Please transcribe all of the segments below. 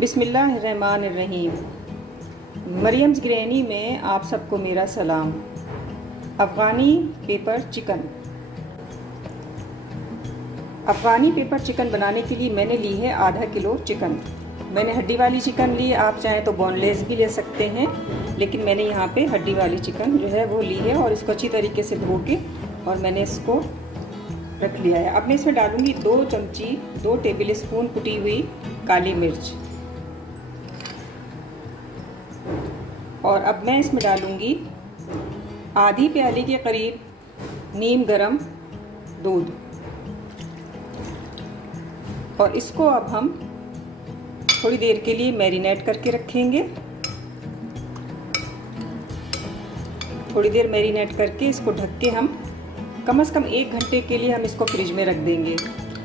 बिस्मिल्लाहिर्रहमानिर्रहीम। Mariam's granny में आप सबको मेरा सलाम। Afghani pepper chicken. Afghani pepper chicken बनाने के लिए मैंने ली है आधा किलो चिकन। मैंने हड्डी वाली चिकन ली, आप चाहें तो बोनलेस भी ले सकते हैं, लेकिन मैंने यहाँ पे हड्डी वाली चिकन जो है वो ली है और इसको अच्छी तरीके से धो के और मैंने इसको रख लिया है। अब मैं इसमें डालूंगी 2 टेबल स्पून कुटी हुई काली मिर्च, और अब मैं इसमें डालूंगी आधी प्याली के करीब नीम गरम दूध, और इसको अब हम थोड़ी देर के लिए मैरिनेट करके रखेंगे। थोड़ी देर मैरिनेट करके इसको ढक के हम कम से कम 1 घंटे के लिए हम इसको फ्रिज में रख देंगे।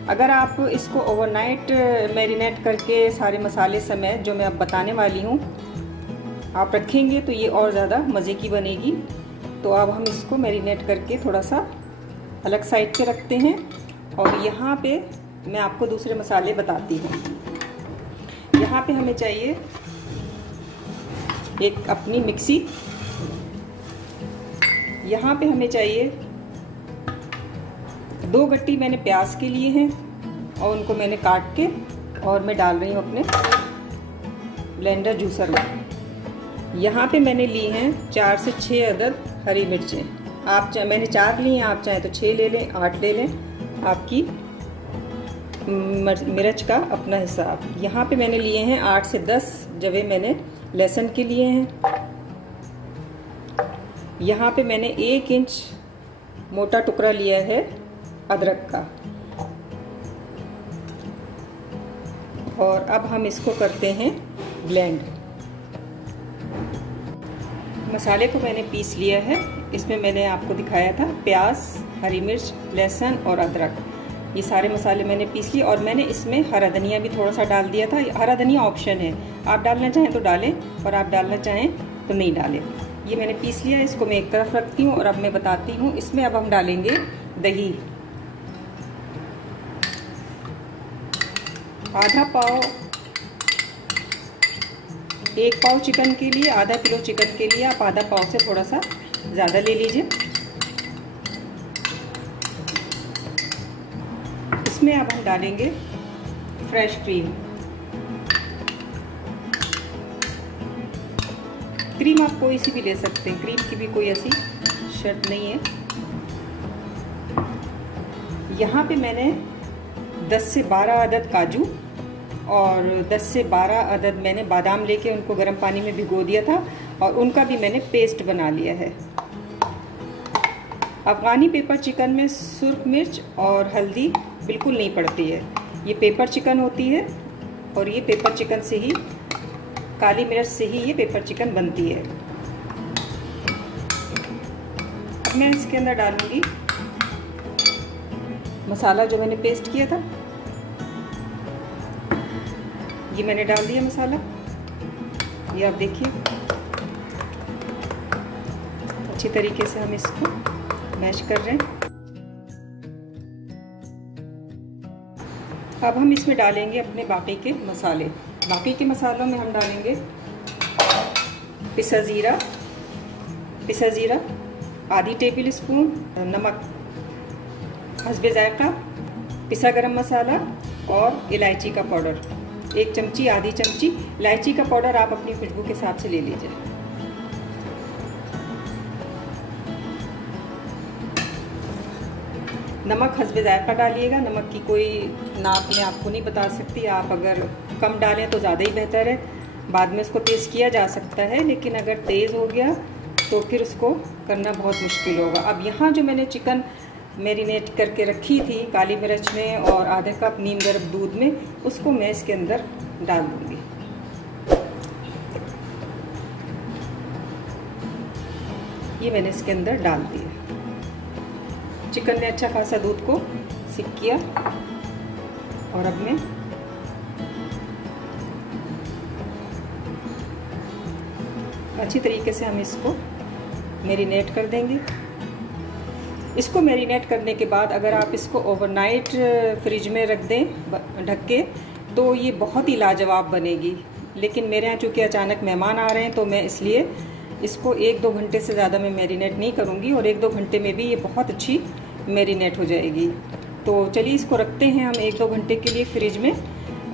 अगर आप इसको ओवरनाइट मैरिनेट करके सारे मसाले समेत जो मैं अब बताने वाली हूँ आप रखेंगे तो ये और ज़्यादा मज़े की बनेगी। तो अब हम इसको मैरिनेट करके थोड़ा सा अलग साइड पे रखते हैं, और यहाँ पे मैं आपको दूसरे मसाले बताती हूँ। यहाँ पे हमें चाहिए एक अपनी मिक्सी, यहाँ पे हमें चाहिए 2 गट्टी मैंने प्याज के लिए हैं और उनको मैंने काट के और मैं डाल रही हूँ अपने ब्लेंडर जूसर में। यहाँ पे मैंने ली हैं 4 से 6 अदद हरी मिर्चें। आप चाहे, मैंने 4 ली हैं, आप चाहे तो 6 ले लें, 8 ले लें, आपकी मिर्च का अपना हिसाब। यहाँ पे मैंने लिए हैं 8 से 10 जवे मैंने लहसुन के लिए हैं। यहाँ पे मैंने 1 इंच मोटा टुकड़ा लिया है अदरक का, और अब हम इसको करते हैं ब्लेंड। मसाले को मैंने पीस लिया है। इसमें मैंने आपको दिखाया था प्याज, हरी मिर्च, लहसुन और अदरक, ये सारे मसाले मैंने पीस लिए, और मैंने इसमें हरा धनिया भी थोड़ा सा डाल दिया था। हरा धनिया ऑप्शन है, आप डालना चाहें तो डालें और आप डालना चाहें तो नहीं डालें। ये मैंने पीस लिया है, इसको मैं एक तरफ रखती हूँ और अब मैं बताती हूँ। इसमें अब हम डालेंगे दही, आधा पाव। 1 पाव चिकन के लिए, आधा किलो चिकन के लिए आप आधा पाव से थोड़ा सा ज़्यादा ले लीजिए। इसमें अब हम डालेंगे फ्रेश क्रीम। क्रीम आप कोई सी भी ले सकते हैं, क्रीम की भी कोई ऐसी शर्त नहीं है। यहाँ पे मैंने 10 से 12 अदद काजू और 10 से 12 अदद मैंने बादाम लेके उनको गर्म पानी में भिगो दिया था, और उनका भी मैंने पेस्ट बना लिया है। अफ़गानी पेपर चिकन में सुर्ख मिर्च और हल्दी बिल्कुल नहीं पड़ती है। ये पेपर चिकन होती है, और ये पेपर चिकन से ही, काली मिर्च से ही ये पेपर चिकन बनती है। अब मैं इसके अंदर डालूंगी मसाला जो मैंने पेस्ट किया था। ये मैंने डाल दिया मसाला, ये आप देखिए अच्छी तरीके से हम इसको मैश कर रहे हैं। अब हम इसमें डालेंगे अपने बाकी के मसाले। बाकी के मसालों में हम डालेंगे पिसा ज़ीरा आधी टेबल स्पून, नमक हस्बे जायका, पिसा गरम मसाला और इलायची का पाउडर 1 चमची, आधी चमची। इलायची का पाउडर आप अपनी खुशबू के हिसाब से ले लीजिए। नमक हस्बे जायका डालिएगा। नमक की कोई नाप मैं आपको नहीं बता सकती, आप अगर कम डालें तो ज़्यादा ही बेहतर है। बाद में इसको तेज़ किया जा सकता है, लेकिन अगर तेज़ हो गया तो फिर उसको करना बहुत मुश्किल होगा। अब यहाँ जो मैंने चिकन मैरिनेट करके रखी थी काली मिर्च में और आधा कप नीम गर्म दूध में, उसको मैं इसके अंदर डाल दूँगी। ये मैंने इसके अंदर डाल दिया। चिकन ने अच्छा खासा दूध को सिक किया, और अब मैं अच्छी तरीके से हम इसको मैरिनेट कर देंगे। इसको मैरिनेट करने के बाद अगर आप इसको ओवरनाइट फ्रिज में रख दें ढक के, तो ये बहुत ही लाजवाब बनेगी। लेकिन मेरे यहाँ चूँकि अचानक मेहमान आ रहे हैं तो मैं इसलिए इसको 1-2 घंटे से ज़्यादा मैं मैरिनेट नहीं करूँगी, और 1-2 घंटे में भी ये बहुत अच्छी मैरिनेट हो जाएगी। तो चलिए इसको रखते हैं हम 1-2 घंटे के लिए फ्रिज में,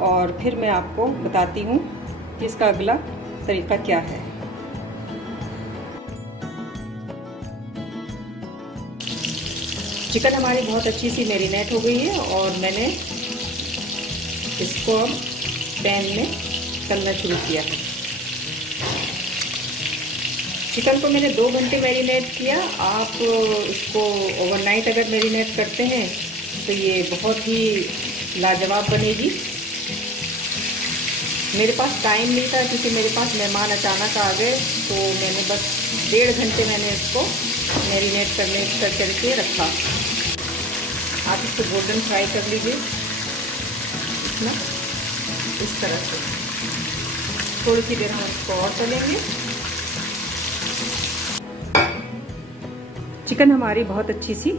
और फिर मैं आपको बताती हूँ कि इसका अगला तरीका क्या है। चिकन हमारी बहुत अच्छी सी मैरिनेट हो गई है, और मैंने इसको अब पैन में तलना शुरू किया है। चिकन को मैंने 2 घंटे मैरिनेट किया। आप इसको ओवरनाइट अगर मैरिनेट करते हैं तो ये बहुत ही लाजवाब बनेगी। मेरे पास टाइम नहीं था क्योंकि मेरे पास मेहमान अचानक आ गए, तो मैंने बस 1.5 घंटे मैंने इसको मैरिनेट करके रखा। आप इसको गोल्डन फ्राई कर लीजिए इतना, इस तरह से। थोड़ी सी देर हम इसको और तलेंगे। चिकन हमारी बहुत अच्छी सी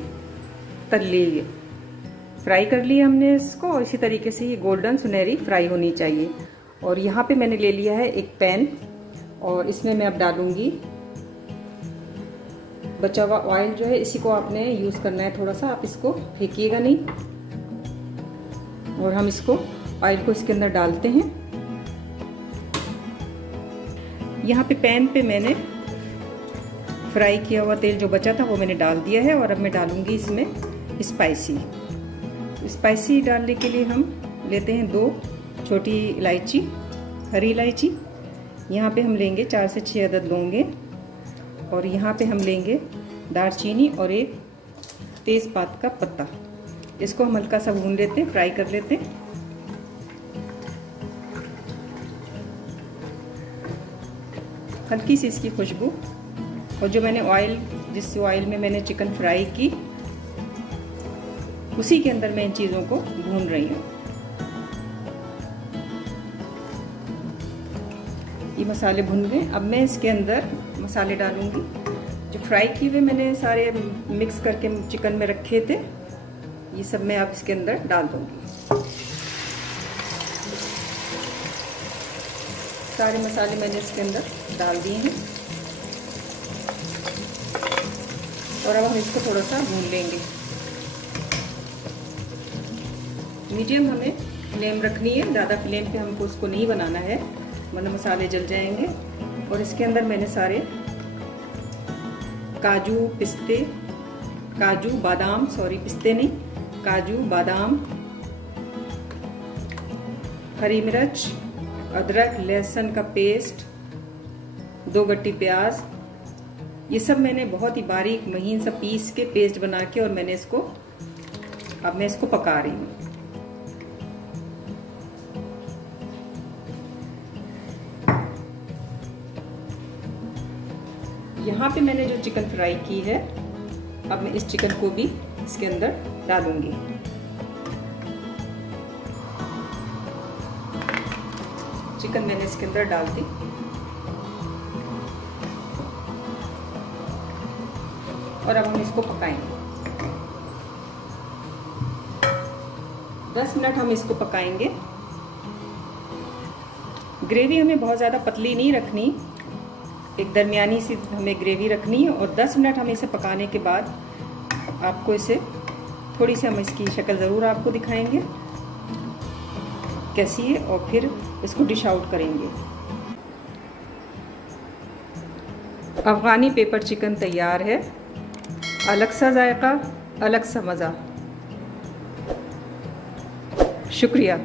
तल ली है, फ्राई कर लिया हमने इसको, और इसी तरीके से ये गोल्डन सुनहरी फ्राई होनी चाहिए। और यहाँ पे मैंने ले लिया है एक पैन, और इसमें मैं अब डालूंगी बचा हुआ ऑयल जो है, इसी को आपने यूज़ करना है थोड़ा सा, आप इसको फेंकिएगा नहीं। और हम इसको ऑयल को इसके अंदर डालते हैं। यहाँ पे पैन पे मैंने फ्राई किया हुआ तेल जो बचा था वो मैंने डाल दिया है, और अब मैं डालूंगी इसमें स्पाइसी डालने के लिए हम लेते हैं 2 छोटी इलायची, हरी इलायची। यहाँ पे हम लेंगे 4 से 6 अदद लौंगे, और यहाँ पे हम लेंगे दालचीनी और एक तेज़पात का पत्ता। इसको हम हल्का सा भून लेते हैं, फ्राई कर लेते हैं। हल्की सी इसकी खुशबू, और जो मैंने जिस ऑयल में मैंने चिकन फ्राई की उसी के अंदर मैं इन चीज़ों को भून रही हूँ। ये मसाले भुन गए। अब मैं इसके अंदर मसाले डालूंगी जो फ्राई किए हुए मैंने सारे मिक्स करके चिकन में रखे थे। ये सब मैं अब इसके अंदर डाल दूंगी। सारे मसाले मैंने इसके अंदर डाल दिए हैं, और अब हम इसको थोड़ा सा भून लेंगे। मीडियम हमें फ्लेम रखनी है, ज़्यादा फ्लेम पे हमको उसको नहीं बनाना है वरना मसाले जल जाएंगे। और इसके अंदर मैंने सारे काजू बादाम, हरी मिर्च, अदरक लहसुन का पेस्ट, 2 गट्टी प्याज, ये सब मैंने बहुत ही बारीक महीन सा पीस के पेस्ट बना के, और मैंने अब मैं इसको पका रही हूँ। यहाँ पे मैंने जो चिकन फ्राई की है, अब मैं इस चिकन को भी इसके अंदर डालूंगी। चिकन मैंने इसके अंदर डाल दी, और अब हम इसको पकाएंगे। 10 मिनट हम इसको पकाएंगे। ग्रेवी हमें बहुत ज़्यादा पतली नहीं रखनी, एक दरमियानी सी हमें ग्रेवी रखनी है। और 10 मिनट हम इसे पकाने के बाद आपको थोड़ी सी हम इसकी शक्ल ज़रूर आपको दिखाएंगे कैसी है, और फिर इसको डिश आउट करेंगे। अफ़गानी पेपर चिकन तैयार है। अलग सा जायका, अलग सा मज़ा। शुक्रिया।